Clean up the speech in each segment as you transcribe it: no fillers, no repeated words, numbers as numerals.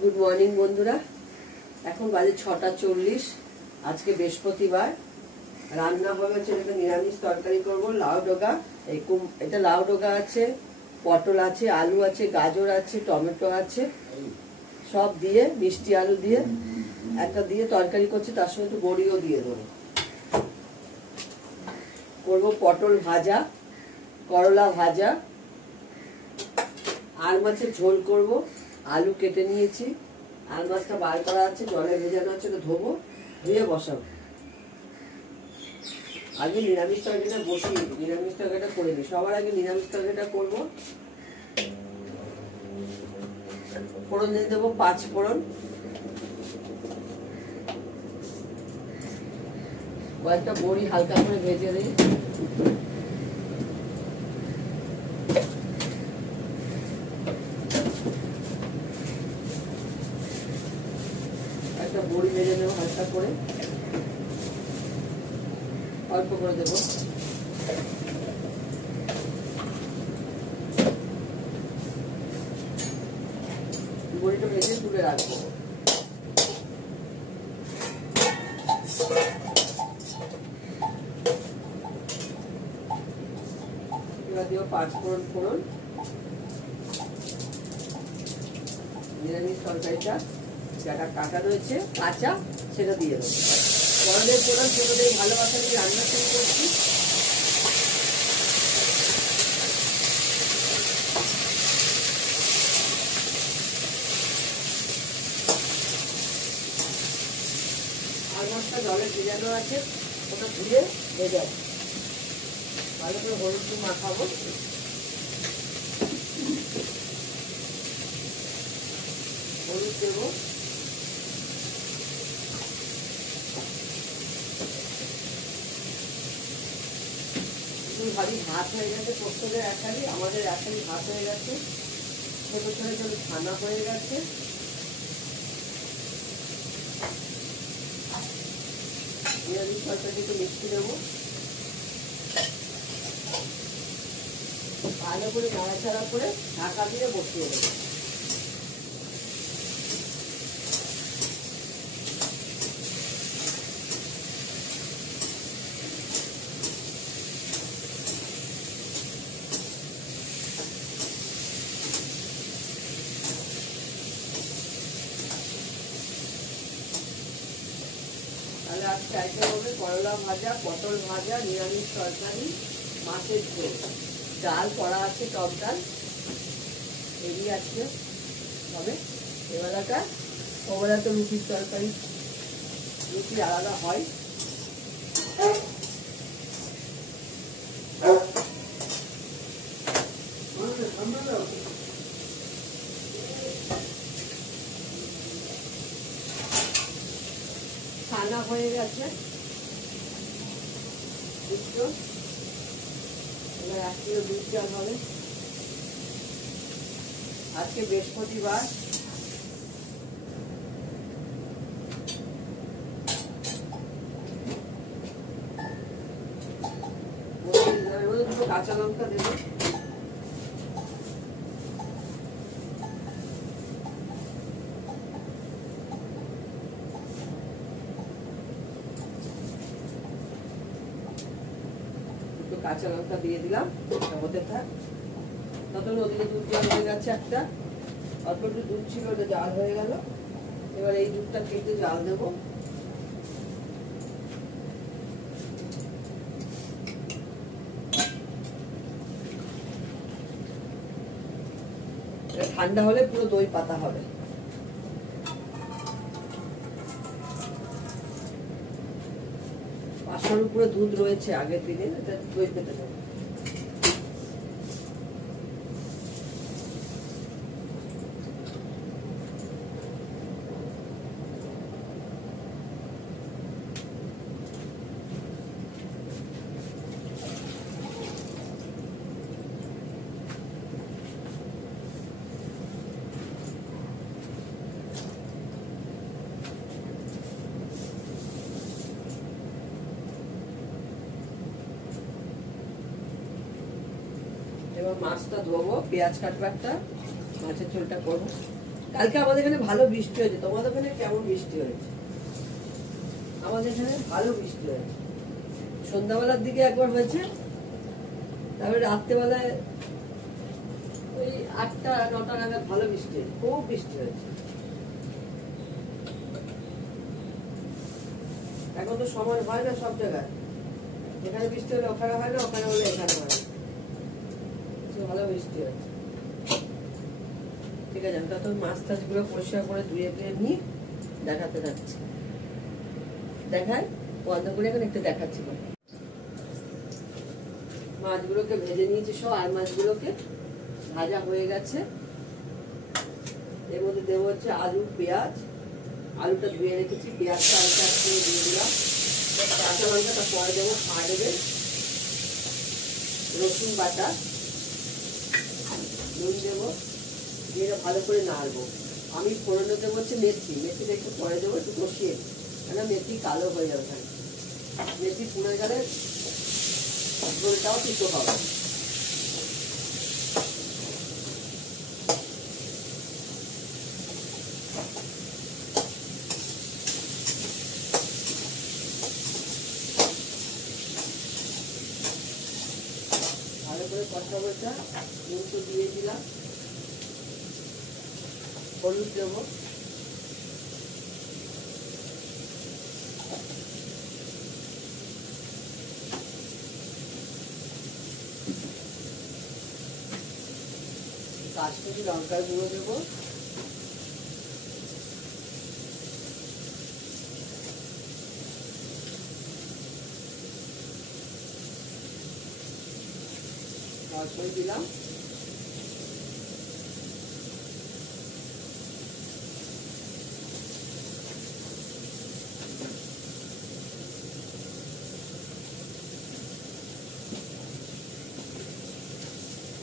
Good morning বন্ধুরা, এখন বাজে 6:40। আজকে বৃহস্পতিবার। রান্না হবে হচ্ছে নিরামিষ তরকারি করব। লাউ ডগা, এটা লাউ ডগা আছে, পটল আছে, আলু আছে, গাজর আছে, টমেটো আছে, সব দিয়ে মিষ্টি আলু দিয়ে একটা দিয়ে তরকারি করছি। তার সঙ্গে একটু বড়িও দিয়ে দেবো। করবো পটল ভাজা, করলা ভাজা, আর মাছের ঝোল করব। আলু কেটে নিয়েছি, আর মাছটা বার করা আছে, জলে ভেজানো আছে, ধোবো, ধুয়ে বসাবো। আগে নিরামিষ তরকারিটা বসিয়ে দিই, নিরামিষ তরকারিটা করে দিই। সবার আগে নিরামিষ তরকারিটা করবো। ফোড়ন দিয়ে দেবো 5 ফোড়ন, কয়েকটা বড়ি হালকা করে ভেজে দিই, একটা বড়ি ভেজে নেবো হালকা করে, অল্প করে দেবো। বড়িটা ভেজে তুলে রাখবো। এবার দেবো 5 ফোড়ন। ফোড়ন নিরামিষ তরকারিটা যেটা কাটা রয়েছে কাঁচা, সেটা দিয়ে দেবো। গরমের ফোড়ন ছোটদের ভালোবাসা নিয়ে রান্না শুরু করছি। আর মাছটা জলে ভেজানো আছে, ওটা ধুয়ে ভেজাবো। ভালো করে হলুদ দিয়ে মাখাবো। হলুদ দেবো, ভারী ভাত হয়ে গেছে। প্রত্যেকের একালি, আমাদের একালি ভাত হয়ে গেছে। ছোট ছোট ছোট ছানা হয়ে গেছে। নিরামিষ তরকারি একটু মিষ্টি দেবো। ভালো করে নাড়াচাড়া করে ঢাকা দিয়ে বসিয়ে দেবো। তাহলে আজকে আইটেম হবে করলা ভাজা, পটল ভাজা, নিরামিষ তরকারি, মাছের ঝোল, ডাল করা আছে, টক ডাল এগিয়ে আজকে হবে। এবেলাটা ওবেলা তো রুটির তরকারি, রুটি আলাদা হয়। ছানা হয়ে গেছে দুটো, এবার 1 কিলো দুধ চাল হবে। আজকে বৃহস্পতিবার। দুটো কাঁচা লঙ্কা দেবো। কাঁচা লঙ্কা দিয়ে দিলাম, হতে থাক। তখন ওদিকে দুধ জাল হয়ে গেছে একটা, অল্প একটু দুধ ছিল, ওটা জাল হয়ে গেল। এবার এই দুধটা কেটে জাল দেবো। ঠান্ডা হলে পুরো দই পাতা হবে। পাঁচশোর উপরে দুধ রয়েছে আগের দিনে, এটা দই পেতে দেবো। এবার মাছটা ধোবো, পেঁয়াজ কাটবো, একটা মাছের ঝোলটা করবো। কালকে আমাদের এখানে ভালো বৃষ্টি হয়েছে, তোমাদের ওখানে কেমন বৃষ্টি হয়েছে? আমাদের এখানে ভালো বৃষ্টি হয়েছে, সন্ধ্যাবেলার দিকে একবার হয়েছে, তারপরে রাত্রেবেলায় ওই 8টা-9টা নাগাদ ভালো বৃষ্টি হয়েছে, খুব বৃষ্টি হয়েছে। এখন তো সময় হয় না সব জায়গায়, এখানে বৃষ্টি হলে ওখানে হয় না, ওখানে হলে এখানে হয় না, ভালো বৃষ্টি হয়েছে। ঠিক আছে, আমি তখন মাছ টাছগুলো পরিষ্কার করে ধুয়ে নিয়ে দেখাতে যাচ্ছি। দেখায় বন্ধ করে এখন একটু দেখাচ্ছি। মাছগুলোকে ভেজে নিয়েছি সব, আর মাছগুলোকে ভাজা হয়ে গেছে। এর মধ্যে দেবো হচ্ছে আলু, পেঁয়াজ। আলুটা ধুয়ে রেখেছি, পেঁয়াজটা হালকা করে দিয়ে দিলাম, কাঁচা লঙ্কাটা পরে দেবো, খা দেবে, রসুন বাটা, নুন দেবো, দিয়ে ভালো করে নাড়বো। আমি ফোড়নে দেবো হচ্ছে মেথি, মেথিটা একটু পরে দেবো, একটু কষিয়ে, কেন মেথি কালো হয়ে যাবে। মেথি পুড়ে গেলে ঝোলটাও তিতো হবে। ভালো করে কষাবো, এটা নুন তো দিয়ে দিলাম, হলুদ দেবো, কাশ্মীরি লঙ্কার গুঁড়ো দেবো, তারপরে দিলাম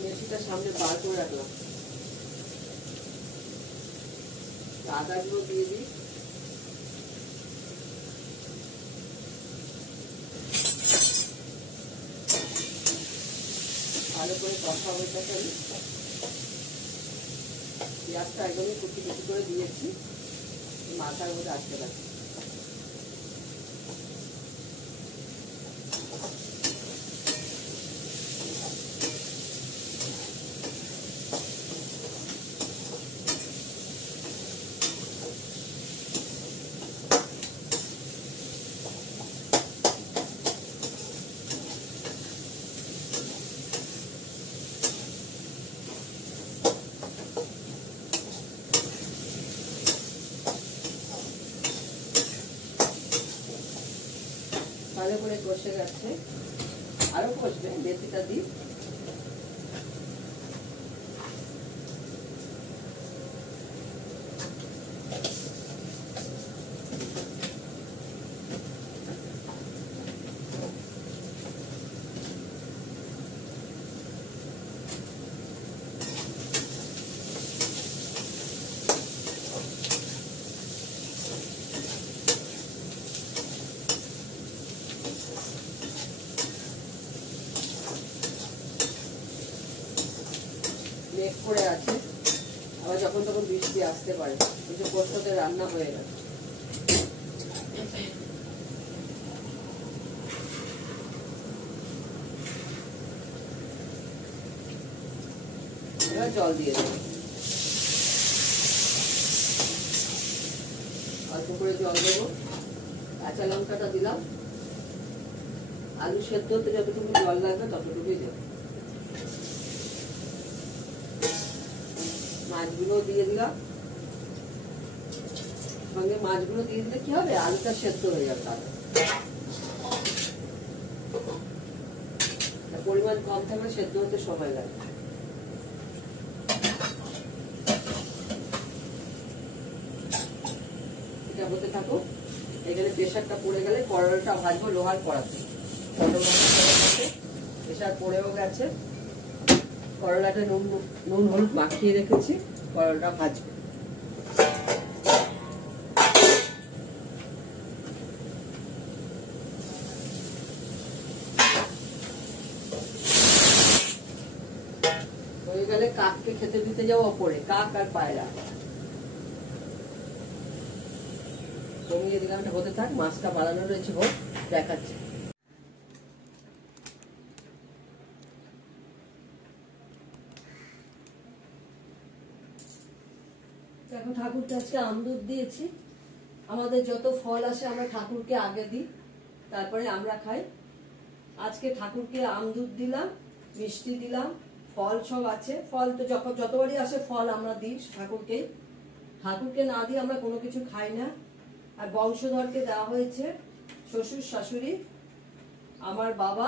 মেথিটা সামনে বার করে রাখলাম, আদাগুলো দিয়ে দিই, ভালো করে কষা হয়ে থাকে। পেঁয়াজটা একদমই কুচি কুচি করে দিয়েছি, মাথার মধ্যে আটকে রাখি। ভালো করে কষে গেছে, আরো কষবে, মেথিটা দিই, মেঘ করে আছে, আবার যখন তখন বৃষ্টি আসতে পারে, কিন্তু পোস্ততে রান্না হয়ে গেছে। এবার জল দিয়ে দেবো, অল্প করে জল দেবো, কাঁচা লঙ্কাটা দিলাম, আলু সেদ্ধ হতে যতটুকু জল লাগবে ততটুকুই দেবো। মাছগুলো দিয়ে দিলাম, সঙ্গে মাছগুলো দিয়ে দিলে কি হবে, আলুটা সেদ্ধ হয়ে যাবে। পরিমাণ কম থাকলে সেদ্ধ হতে সময় লাগে। এটা হতে থাকুক, এখানে প্রেশারটা পড়ে গেলে করলাটা ভাজবো লোহার কড়াতে। প্রেশার পড়েও গেছে, করলাটা নুন হলুদ মাখিয়ে রেখেছি, করলাটা ভাজবে। গেলে কাককে খেতে দিতে যাবো ওপরে, কাক আর পায়রা। কমিয়ে দিলাম, এটা হতে থাক, মাছটা বানানো রয়েছে, হোক, দেখাচ্ছি। দেখো ঠাকুরকে আজকে আমদুধ দিয়েছি। আমাদের যত ফল আসে আমরা ঠাকুরকে আগে দিই, তারপরে আমরা খাই। আজকে ঠাকুরকে আমদুধ দিলাম, মিষ্টি দিলাম, ফল সব আছে। ফল তো যতবারই আসে ফল আমরা দিই ঠাকুরকে। ঠাকুরকে না দিয়ে আমরা কোনো কিছু খাই না। আর বংশধরকে দেওয়া হয়েছে, শ্বশুর শাশুড়ি, আমার বাবা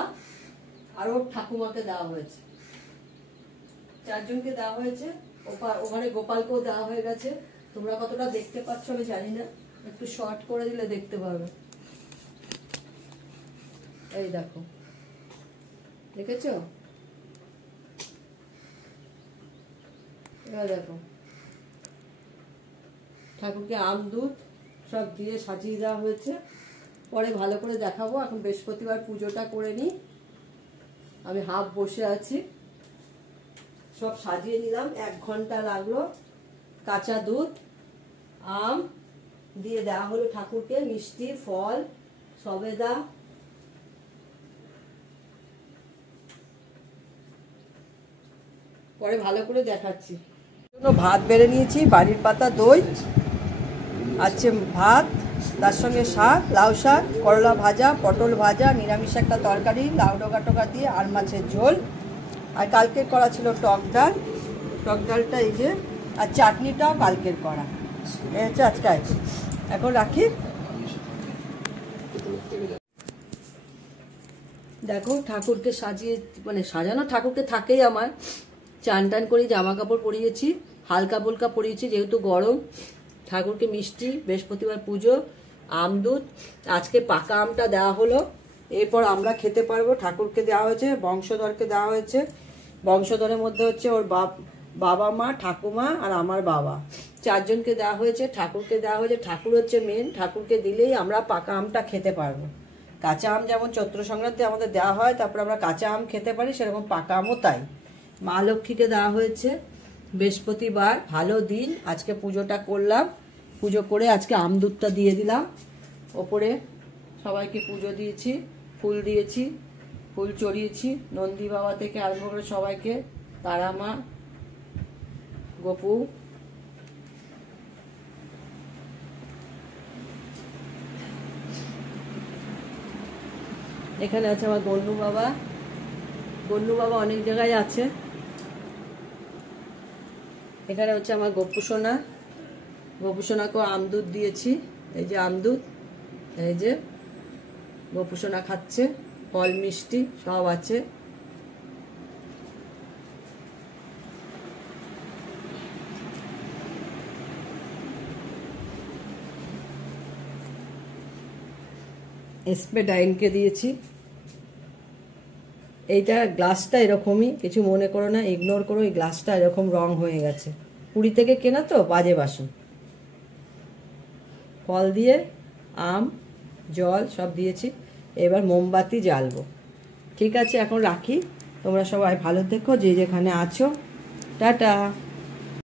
আর ওর ঠাকুমাকে দেওয়া হয়েছে, 4 জনকে দেওয়া হয়েছে। ওখানে গোপালকেও দেওয়া হয়ে গেছে। তোমরা কতটা দেখতে পাচ্ছ আমি জানি না, একটু শর্ট করে দিলে দেখতে পারবে। এই দেখো, দেখেছো? এবার দেখো ঠাকুরকে আমদুধ সব দিয়ে সাজিয়ে দেওয়া হয়েছে। পরে ভালো করে দেখাবো। এখন বৃহস্পতিবার পুজোটা করে নিই। আমি হাফ বসে আছি, সব সাজিয়ে নিলাম। 1 ঘন্টা লাগলো। কাঁচা দুধ, আম দিয়ে দেওয়া হলো ঠাকুরকে, মিষ্টি, ফল, সবেদা। পরে ভালো করে দেখাচ্ছি। ভাত বেড়ে নিয়েছি, বাড়ির পাতা, দই আছে, ভাত, তার সঙ্গে শাক, লাউ শাক, করলা ভাজা, পটল ভাজা, নিরামিষ একটা তরকারি, লাউ ডগা টোকা দিয়ে, আর মাছের ঝোল। আর কালকের করা ছিল টক ডাল। টক ডালটা এই যে, আর চাটনিটাও কালকের করা। এই হচ্ছে আজকে। এখন রাখি। দেখো ঠাকুরকে সাজিয়ে, মানে সাজানো ঠাকুরকে থাকেই আমার। চান টান করে জামা কাপড় পরিয়েছি, হালকা ফুলকা পরিয়েছি যেহেতু গরম। ঠাকুরকে মিষ্টি, বৃহস্পতিবার পুজো, আমদুধ, আজকে পাকা আমটা দেওয়া হলো। এরপর আমরা খেতে পারবো। ঠাকুরকে দেওয়া হয়েছে, বংশধরকে দেওয়া হয়েছে। বংশধরের মধ্যে হচ্ছে ওর বাবা মা, ঠাকুমা আর আমার বাবা, 4 জনকে দেওয়া হয়েছে। ঠাকুরকে দেওয়া হয়েছে, ঠাকুর হচ্ছে মেন। ঠাকুরকে দিলেই আমরা পাকা আমটা খেতে পারবো। কাঁচা আম যেমন চৈত্র সংক্রান্তি আমাদের দেওয়া হয়, তারপর আমরা কাঁচা আম খেতে পারি, সেরকম পাকা আমও তাই। মা লক্ষ্মীকে দেওয়া হয়েছে। বৃহস্পতিবার, ভালো দিন, আজকে পুজোটা করলাম। পুজো করে আজকে আমদুধটা দিয়ে দিলাম ওপরে। সবাইকে পুজো দিয়েছি, ফুল দিয়েছি, ফুল চড়িয়েছি। নন্দী বাবা থেকে আরম্ভ করে সবাইকে, তারা মা, গোপু, এখানে আছে আমার গন্নু বাবা। গন্নু বাবা অনেক জায়গায় আছে। এখানে হচ্ছে আমার গোপুসোনা। গোপুসোনাকেও আমদুধ দিয়েছি। এই যে আমদুধ, এই যে গোপুসোনা খাচ্ছে, ফল মিষ্টি সব আছে। এসপেডাইনকে দিয়েছি। এইটা গ্লাসটা এরকমই, কিছু মনে করো না, ইগনোর করো। এই গ্লাসটা এরকম রং হয়ে গেছে, পুরী থেকে কেনা তো, বাজে বাসন। ফল দিয়ে, আম, জল সব দিয়েছি। এবার মোমবাতি জ্বালবো। ঠিক আছে, এখন রাখি। তোমরা সবাই ভালো থেকো, যে যেখানে আছো। টাটা।